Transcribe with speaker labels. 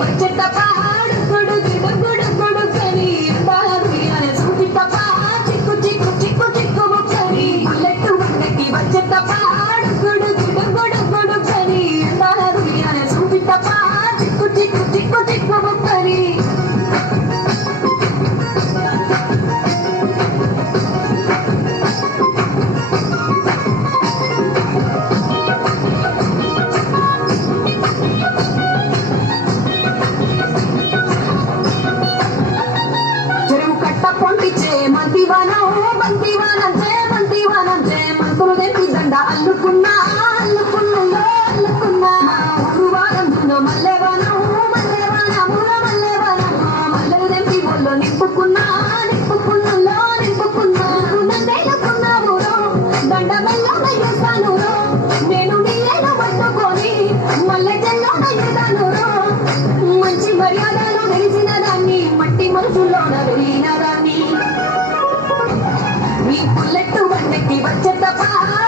Speaker 1: మచ్చట పహాడు కొడుకు. బంతివానంటే బంతివానంటే మంతులు తెప్పి దండ అల్లుకున్నా అల్లుకున్నా. ไม่มีวันจะมาพา